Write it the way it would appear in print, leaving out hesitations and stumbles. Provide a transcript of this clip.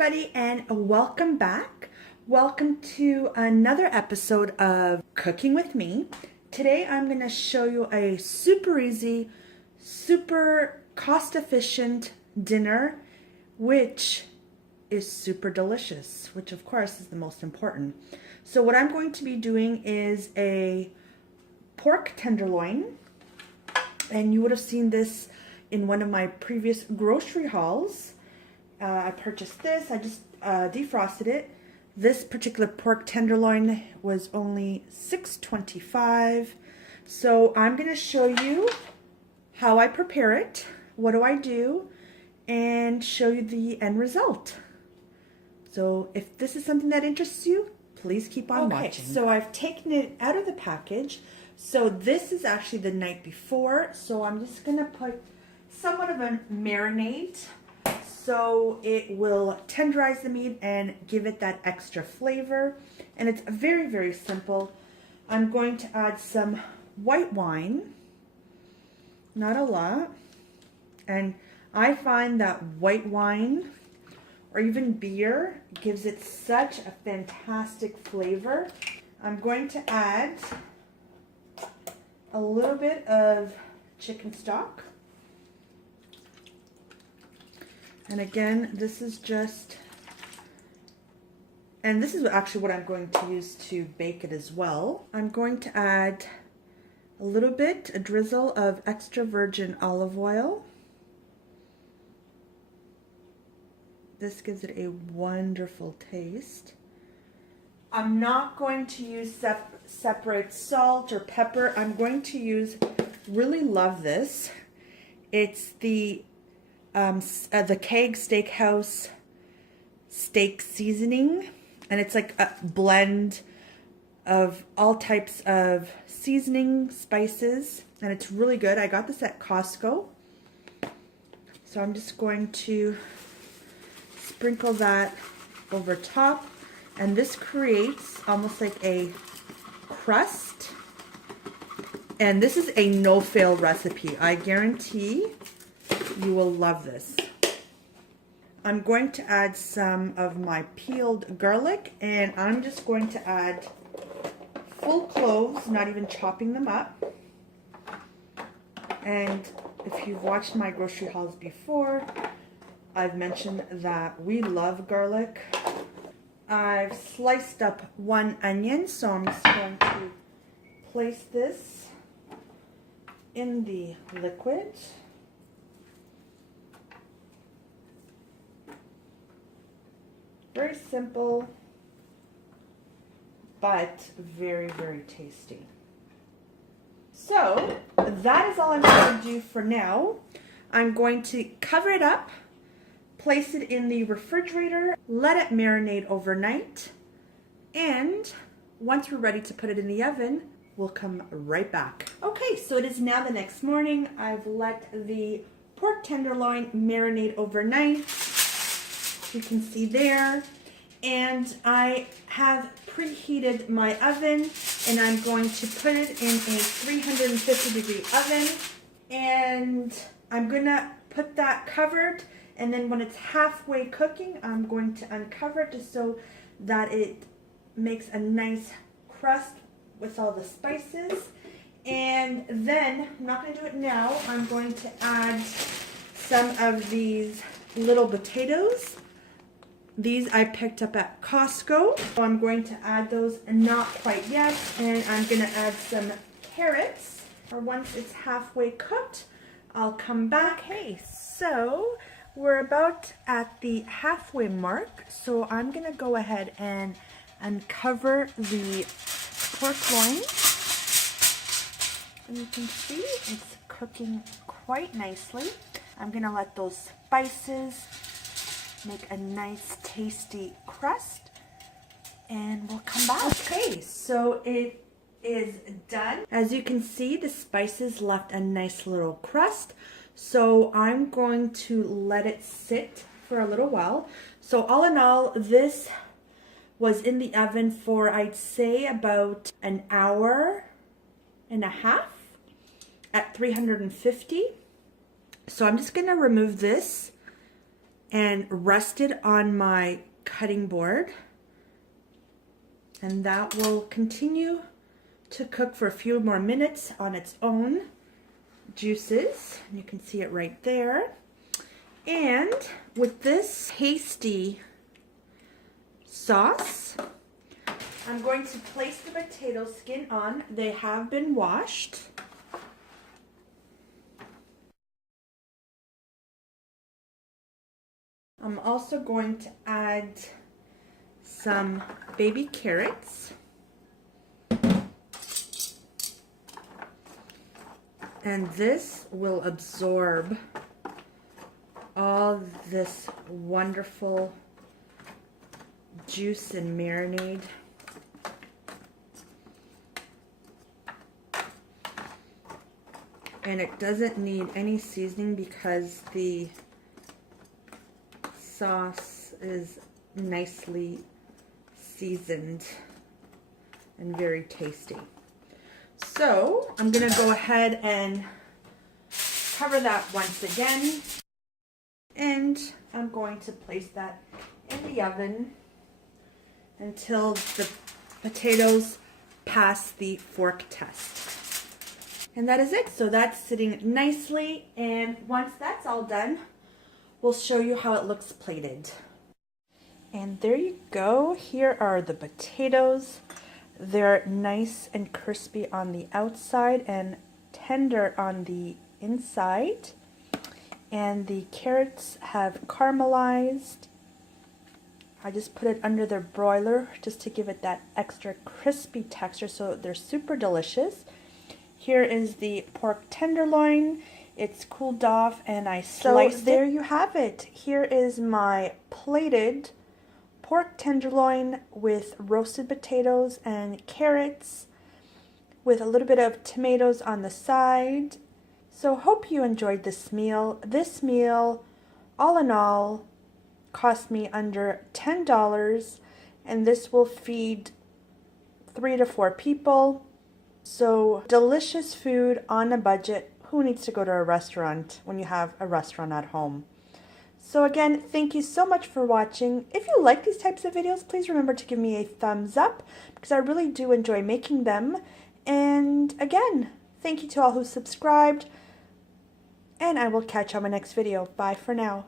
everybody, and welcome back. Welcome to another episode of Cooking with Me. Today I'm going to show you a super easy, super cost-efficient dinner, which is super delicious, which of course is the most important. So what I'm going to be doing is a pork tenderloin, and you would have seen this in one of my previous grocery hauls. I purchased this. I just defrosted it. This particular pork tenderloin was only $6.25. So I'm going to show you how I prepare it, what do I do, and show you the end result. So if this is something that interests you, please keep on watching. So I've taken it out of the package. So this is actually the night before. So I'm just going to put somewhat of a marinade, so it will tenderize the meat and give it that extra flavor. And it's very, very simple. I'm going to add some white wine, not a lot. And I find that white wine or even beer gives it such a fantastic flavor. I'm going to add a little bit of chicken stock. And again, this is actually what I'm going to use to bake it as well. I'm going to add a drizzle of extra virgin olive oil. This gives it a wonderful taste. I'm not going to use separate salt or pepper. I'm going to use, really love this. It's the Keg Steakhouse steak seasoning, and it's like a blend of all types of seasoning spices, and it's really good. I got this at Costco, so I'm just going to sprinkle that over top, and this creates almost like a crust, and this is a no-fail recipe. I guarantee you will love this. I'm going to add some of my peeled garlic, and I'm just going to add full cloves, not even chopping them up. And if you've watched my grocery hauls before, I've mentioned that we love garlic. I've sliced up one onion, so I'm just going to place this in the liquid. Very simple, but very, very tasty. So that is all I'm going to do for now. I'm going to cover it up, place it in the refrigerator, let it marinate overnight, and once we're ready to put it in the oven, we'll come right back. Okay, so it is now the next morning. I've let the pork tenderloin marinate overnight. You can see there, and I have preheated my oven, and I'm going to put it in a 350-degree oven, and I'm gonna put that covered, and then when it's halfway cooking, I'm going to uncover it just so that it makes a nice crust with all the spices. And then, I'm not gonna do it now, I'm going to add some of these little potatoes. These I picked up at Costco. So I'm going to add those, and not quite yet. And I'm going to add some carrots. Or once it's halfway cooked, I'll come back. Okay, so we're about at the halfway mark. So I'm going to go ahead and uncover the pork loin. And you can see it's cooking quite nicely. I'm going to let those spices make a nice tasty crust, and we'll come back. Okay, so it is done. As you can see, the spices left a nice little crust, so I'm going to let it sit for a little while. So all in all, this was in the oven for, I'd say, about an hour and a half at 350. So I'm just going to remove this and rested on my cutting board. And that will continue to cook for a few more minutes on its own juices. You can see it right there. And with this tasty sauce, I'm going to place the potato skin on. They have been washed. I'm also going to add some baby carrots. And this will absorb all this wonderful juice and marinade. And it doesn't need any seasoning because the sauce is nicely seasoned and very tasty. So I'm going to go ahead and cover that once again. And I'm going to place that in the oven until the potatoes pass the fork test. And that is it. So that's sitting nicely. And once that's all done, we'll show you how it looks plated. And there you go. Here are the potatoes. They're nice and crispy on the outside and tender on the inside. And the carrots have caramelized. I just put it under the broiler just to give it that extra crispy texture, so they're super delicious. Here is the pork tenderloin. It's cooled off and I sliced it. So there you have it. Here is my plated pork tenderloin with roasted potatoes and carrots with a little bit of tomatoes on the side. So hope you enjoyed this meal. This meal, all in all, cost me under $10, and this will feed 3 to 4 people. So delicious food on a budget. Who needs to go to a restaurant when you have a restaurant at home? So again, thank you so much for watching. If you like these types of videos, please remember to give me a thumbs up because I really do enjoy making them. And again, thank you to all who subscribed, and I will catch you on my next video. Bye for now.